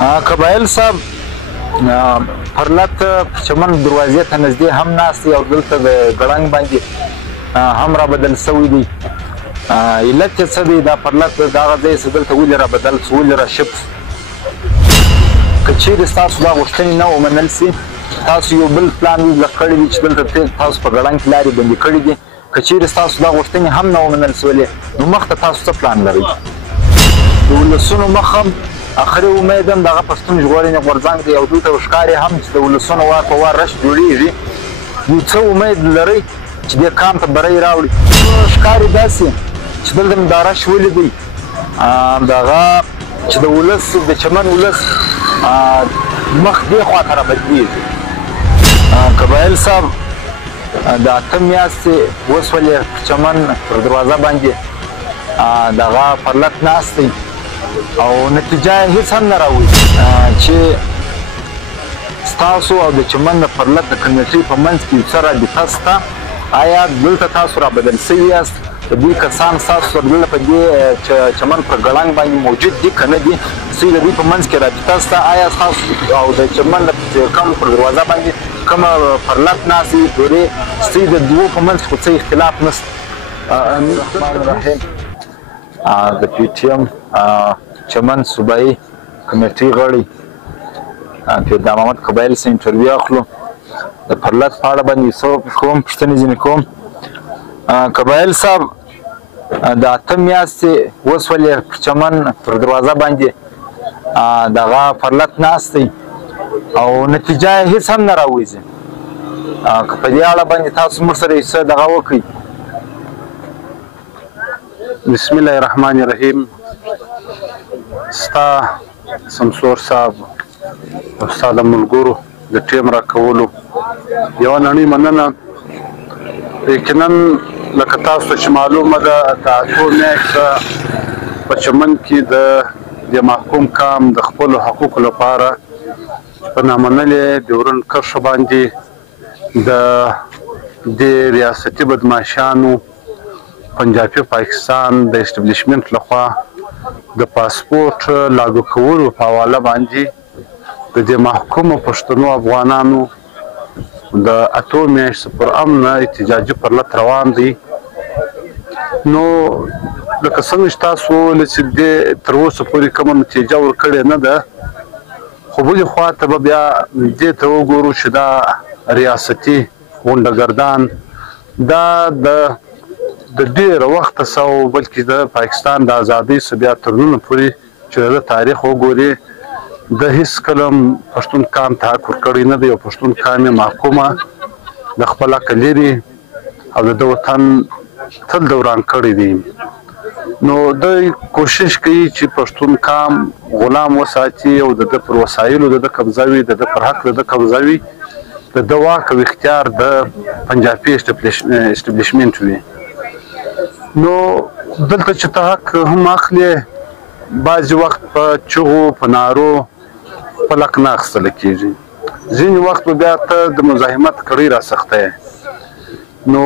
قبایل صاحب پرلت چمن دروازې ته نږدې هم ناست دي او دلته د ګړنګ باندې هم را بدل سوی دی. علت یې څه دی دا پرلت دغه ځای چې دلته ولې را بدل سو ولې را شفت. که چیرې ستاسو دا غوښتنې نه ومنل سي تاسو یو بل پلان کړی دی چې دلته تاسو په ګړنګ کې لارې بندې کړي دي. که چیرې ستاسو دا غوښتنې هم نه ومنل سولې نو مخته تاسو څه پلان لرئ؟ د ولسونو مخ هم اخري امید هم دغه پښتون ژغورنې غورځنګ دی او دلته ښکاري هم چې د ولسونو وار په وار رش جوړېږي. نو څه امید لرئ چې دې کام ته بری راوړي؟ ښکاري داسې چې دلته مې دا رش ولیدی دغه چې د ولس د چمن ولس مخ دې خواته را بدلېږي. قبایل صاحب د اته میاشتې وسولې چمن پر دروازه باندې دغه پرلت ناست دی او نتیجه یې هېڅ هم نه راوړي چې ستاسو او د چمن د پرلت د کمیټې په منځ کې یو څه رابطه شته. آیا دلته تاسو را بدل سوي یاست؟ د دې کسان ستاسو سره دلته په دې چمن پر ګړنګ باندې موجود دي که نه دي؟ څه د دوی په منځ کې رابطه شته؟ آیا ستاسو او د چمن کوم پر دروازه باندې کومه پرلت ناست وي دورې څه د دوو په منځ کې خو څه اختلاف نشته؟ الرحمن الرحیم. د پی ټي ایم چمن صوبایي کمیټې غړي پیردا محمد قبایل سره انټرویو اخلو. د پرلت په اړه باندې څه کوم پوښتنې ځینې کوم. قبایل صاحب د اته میاشتې وسولې پر چمن پر دروازه باندې دغه پرلت ناست دی او نتیجه یې هېڅ هم نه راوځي. که په دې اړه باندې تاسو موږ سره څه دغه وکړئ. بسم الله الرحمن الرحیم. ستا سمسور صاحب او ستا د ملګرو د ټیم راکولو یوه نړۍ مننه. یقینا لکه تاسو ته چې معلومه ده د اتو میاشته په چمن کې د محکوم کام د خپلو حقوقو لپاره په نامنلې ډیورنډ کرښه باندې د دې ریاستي بدماشانو پنجابي پاکستان د اسټبلیشمنټ لخوا د پاسپورټ لاګو کولو په حواله باندې د دې محکومو پښتنو افغانانو د اتو میاشتو پر امن احتجاجي پرلت روان دی. نو لکه څنګه چې تاسو وویل چې دې تر اوسه پورې کومه نتیجه ورکړې نه ده، خو بلې خوا ته به بیا دې ته وګورو چې دا ریاستي غونډهګردان دا د ډېره وخته سو بلکې د پاکستان د ازادۍ څخه بیا تر ننه پورې چې د تاریخ وګورې د هیڅ کله پښتون کام ته حق ورکړی نه دی او پښتون کام یې محکومه د خپل حق لري او د وطن تل دوران کړی دی. نو دوی کوشش کوي چې پښتون کام غلام وساتي او د پر وسایلو د قبضه وي، د پر حق د قبضه وي، د واک او اختیار د پنجابي اسټبلیشمنټ وي. نو دلته چې ته حق هم اخلې بعضې وخت په چغو په نارو خپل حق نه اخیستلی کېږي، ځینې وخت به بیا ته د مزاحمت کړۍ راسخته یې. نو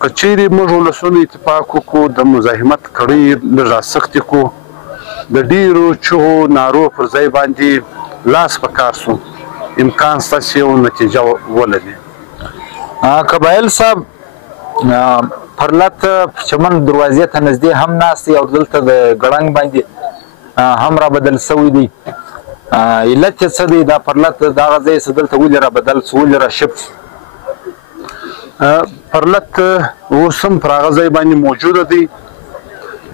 که چیرې موږ ولسونو اتفاق وکړو د مزاحمت کړۍ لږ راسختې کړو د ډېرو چغو نارو پر ځای باندې لاس په کار سو امکان شته چې یو نتیجه ولري. قبایل صاحب پرلت چمن دروازې ته نږدې هم ناست دی او دلته د ګړنګ باندې هم را بدل سوی دی. علت یې څه دی دا پرلت دغه ځای چې دلته ولې را بدل سو ولې را شفت؟ پرلت اوس هم پر هغه ځای باندې موجوده دی.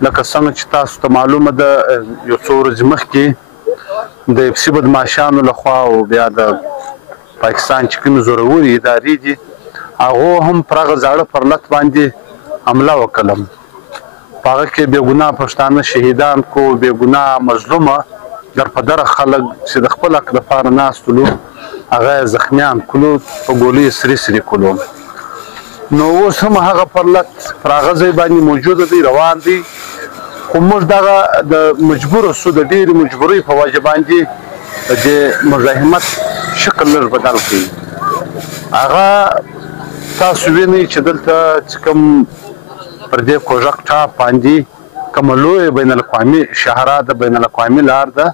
لکه څنګه چې تاسو ته معلومه ده یو څو ورځې مخکې د اپسي بدماشانو لخوا او بیا د پاکستان چې کومې زورورې ادارې دي هغو هم پر هغه زاړه پرلت باندې حمله وکړه. په هغه کې بېګناه پښتانه شهیدان کو، بېګناه مظلومه درپدره خلک چې د خپل حق دپاره ناست ولو هغه یې زخمیان کړو، په ګولۍ سرې سرې کړو. نو اوس هم هغه پرلت پر هغه ځای باندې موجوده دی، روان دی. خو موږ دغه د مجبوره سو د ډېرې مجبورۍ په وجه باندې د مزاحمت شکل لږ بدل کړي. هغه تاسو وینئ چې دلته چې کوم پر دې کوژک ټاپ باندې کومه لویه بین الاقوامي شاهراه ده، بین الاقوامي لار ده،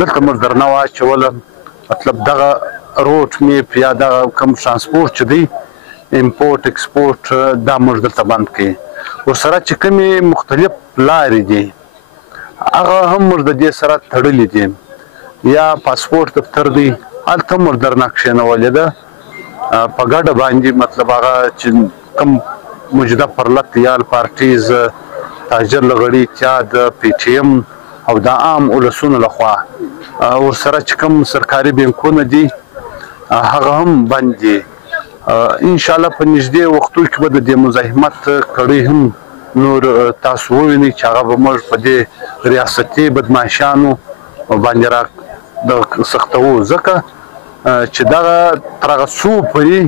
دلته موږ درنه واچوله مطلب دغه روډ میپ یا دغه کوم ترانسپورټ چې دی امپورټ ایکسپورټ دا موږ دلته بند کړي ورسره چې کومې مختلف لارې دي هغه هم موږ د دې سره تړلي دي یا پاسپورټ دفتر دی هلته موږ درنه کښېنولې ده په ګډه باندې مطلب هغه چې کوم موجوده پرلت یال پارټیز تاجر لغړي اتحاد پی ټي ایم او د عام ولسونو لخوا ورسره چې کوم سرکاري بینکونه دي هغه هم بند دي انشاءالله په نږدې وختو کې به د دې مزاحمت کړۍ هم نور تاسو ووینئ چې هغه به موږ په دې ریاستي بدماشانو باندې را سختوو ځکه چې دغه تر هغه څو پورې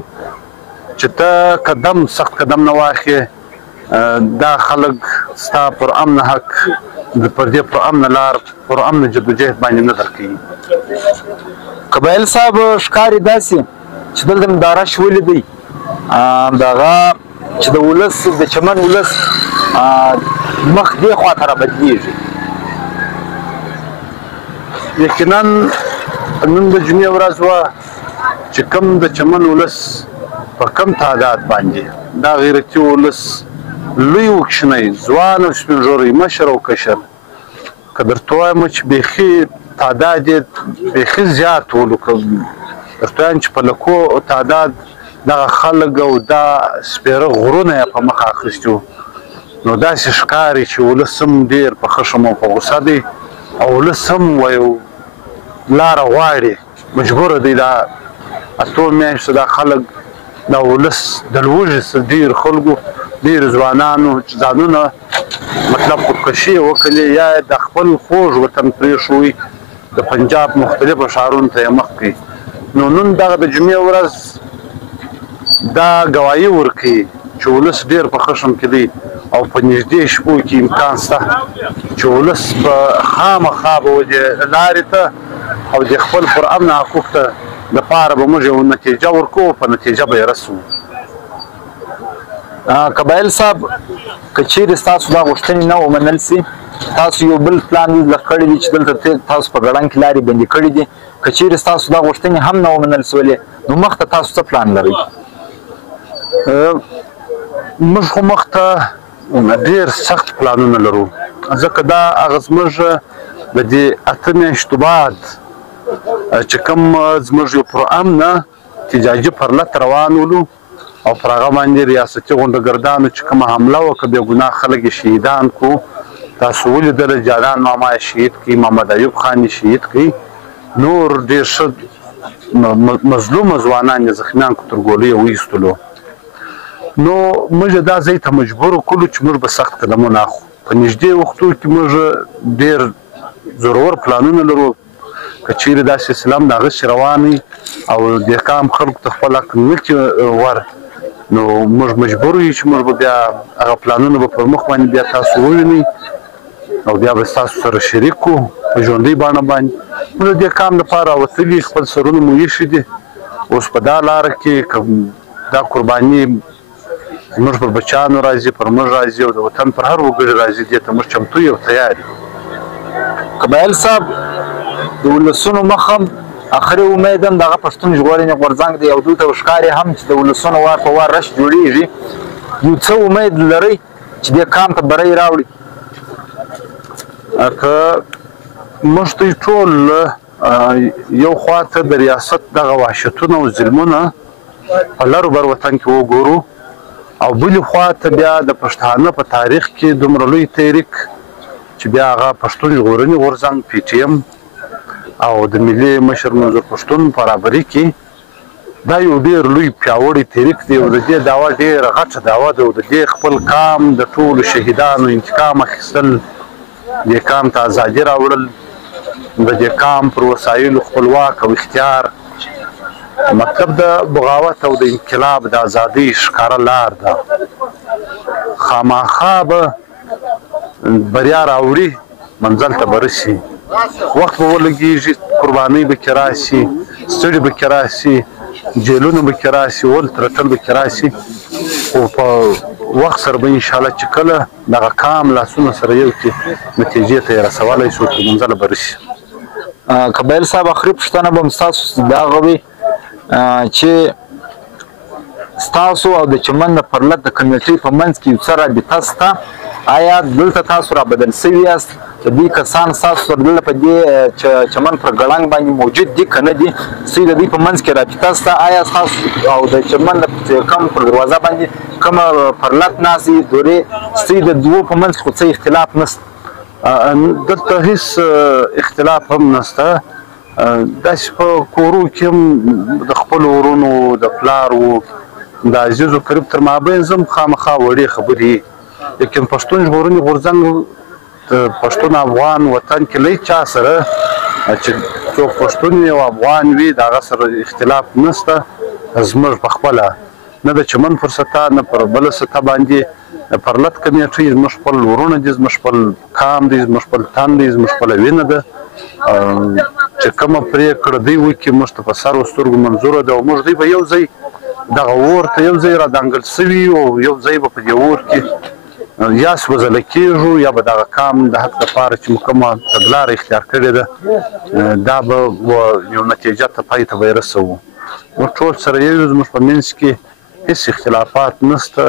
چې ته قدم سخت قدم نه واخلې دا خلک ستا پر امن حق پر دې پر امن لار پر امن جدوجهد باندې نه درکوي قبایل صاحب ښکاري داسې چې دلته مې دا رش ولیدی دغه چې د ولس د چمن ولس مخ دې خواته را بدلېږي یقینا نن د جمعې ورځ وه چې کوم د چمن ولس په کم تعداد باندې دا غیرتي ولس لوی و کوچنی ځوان او سپین ږیری مشر او کشر که درته ووایم چې بیخي تعداد یې بیخي زیات و درته وایم چې په لکو تعداد دغه خلک او دا سپېره غرونه یې په مخ اخیستي وو نو داسې ښکاري چې ولس هم ډېر په خشم او په غوسه دی او ولس هم وایو لاره غواړي مجبوره دی دا اتو میاشتو دا خلک دا ولس د لوږې څخه ډېر خلکو ډېر ځوانانو چې ځانونه مطلب خودکشي یې وکړلې یا د خپل خوږ وطن پرېښوي د پنجاب مختلفو ښارونو ته یې مخ کړي نو نن دغه د جمعې ورځ دا ګواهي ورکوي چې ولس ډېر په خشم کې دی او په نږدې شپو کې امکان شته چې ولس په خامخا به ودې لارې ته او د خپل پر امن حقوق ته دپاره به موږ یو نتیجه ورکوو په نتیجه به یې رسوو قبایل صاحب که چیرې ستاسو دا غوښتنې نه ومنل سي تاسو یو بل پلان کړی دی چې دلته تاسو په ګړنګ کې لارې بندې کړي دي که چیرې ستاسو دا غوښتنې هم نه ومنل سولې نو مخته تاسو څه پلان لرئ موږ خو مخته ډېر سخت پلانونه لرو ځکه دا هغه زموږ د دې 8 میاشتو بعد چې کوم زموږ یو پرامنه احتجاجي پرلت روان ولو او پر هغه باندې ریاستي غونډهګردانو چې کومه حمله وکړه بې ګناه خلک یې شهیدان کړو تاسو ولیدله جانان ماما یې شهید کړي محمد ایوب خان یې شهید کړي نور ډېر ښه مظلومه ځوانان یې زخمیان کړو تر ګولۍ یې ویستلو نو موږ دا ځای ته مجبور کړو چې موږ به سخت قدمونه اخلو په نږدې وختو کې موږ ډېر زورور پلانونه لرو که چیرې دا سلسله هم د هغسې روان وي او دهقان خلکو ته خپل حق نه کړي ور نو موږ مجبور یو چې موږ به بیا هغه پلانونه به پر مخ باندې بیا تاسو ووینئ او بیا به ستاسو سره شریک کړو په ژوندۍ بڼه باندې موږ د دې کام لپاره وتلي خپل سرونه مو ایښي دي اوس په دا لاره کې دا قرباني زموږ پر بچیانو راځي پر موږ راځي او د وطن پر هر وګړي راځي دې ته موږ چمتو یو تیار یو قبایل صاحب د ولسونو مخم اخري امید هم دغه پښتون ژغورنې غورځنګ دی او دلته ښکاري هم چې د ولسونو وار په وار رش جوړېږي یو څه امید لرئ چې دې کام ته بری راوړي که موږ ته ټول یو خواته د ریاست دغه وحشتونه او ظلمونه په لرو بر وطن کې وګورو او بلې خواته بیا د پښتانه په تاریخ کې دومره لوی تحریک چې بیا هغه پښتون ژغورنې غورځنګ پی ټي ایم او د ملي مشر منظور پښتون برابري کې دا یو ډېر لوی پیاوړی تحریک دی او د دې دعوا ډېره غټه دعوا ده او د دې خپل کام د ټولو شهیدانو انتقام اخیستل دې کام ته ازادي راوړل د دې کام پر وسایلو خپلواک او اختیار مطلب د بغاوت او د انقلاب د ازادۍ ښکاره لار ده خامخا به بریا راوړي منزل ته به رسي وخت به ولګېږي قربانۍ به کې راشي ستړي به کې راشي جیلونه به کې راشي ول ترټل به کې راشي خو په وخت سره به انشاءالله چې کله دغه کام لاسونه سره یو کړي نتیجې ته یې رسولی شو تر منزله به رسي قبایل صاحب اخري پوښتنه به هم ستاسو د هغه وي چې ستاسو او د چمن د پرلت د کمیټې په منځ کې یو څه رابطه شته؟ آیا دلته تاسو رابدل سوي یاست؟ د دې کسان ستاسو سره دلته په دې چمن پر ګړنګ باندې موجود دي که نه دي؟ ستاسو د دوی په منځ کې رابطه شته؟ آیا ستاسو او د چمن کوم پر دروازه باندې کومه پرلت ناست دي دورې ستاسو د دوو په منځ کې خو څه اختلاف نشته؟ دلته هیڅ اختلاف هم نشته. داسې په کورو کې هم د خپلو ورونو د پلارو د عزیزو قریب تر مابین زم خامخا وړې خبرې، لیکن پښتون ژغورنې غورځنګ د پښتون افغان وطن کې له چا سره چې څوک پښتون وي او افغان وي د هغه سره اختلاف نشته. زموږ په خپله نه د چمن پر سطحه نه پر بله سطحه باندې د پرلت کمیټې زموږ خپل ورونه دي، زموږ خپل کام دی، زموږ خپل تن دی، زموږ خپله وینه ده. چې کومه پرېکړه دوی وکړي موږ ته په سر و سترګو منظوره ده او موږ دوی به یو ځای دغه اور ته یو ځای را دانګل سوي او یو ځای به په دې اور کې یا سوځله کېږو یا به دغه کام د حق دپاره چې موږ کومه تګلاره اختیار کړې ده دا به یو نتیجه ته پای ته به یې رسوو. موږ ټول سره یو یو، زموږ په منځ کې هېڅ اختلافات نشته،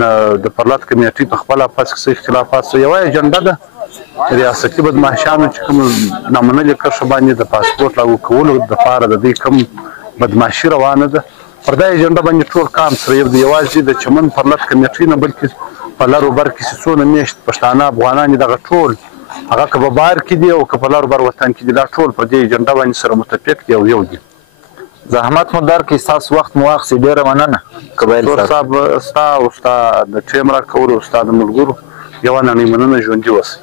نه د پرلت کمیټې په خپله پس کې څه اختلافات شته. یوه ایجنډه ده ریاستي بدمعشانو چې کوم نامنلې کرښه باندې د پاسپورټ لاګو کولو دپاره د دوی کوم بدمعشي روانه ده، پر دا ایجنډه باندې ټول کام سره یو دی. یوازې د چمن پرلت کمیټې نه بلکې په لر و بر کې چې څونه میشت پښتانه افغانان دي دغه ټول هغه که په بار کې دي او که په لر و بر وطن کې دي دا ټول پر دې ایجنډه باندې سره متفق دي او یو دي. زحمت مو درکړي، ستاسو وخت مو واخیستې، ډېره مننه قبایل صاحب. ستا او ستا د ټیم راکولو او ستا د ملګرو یوه نړۍ مننه. ژوندي اوسئ.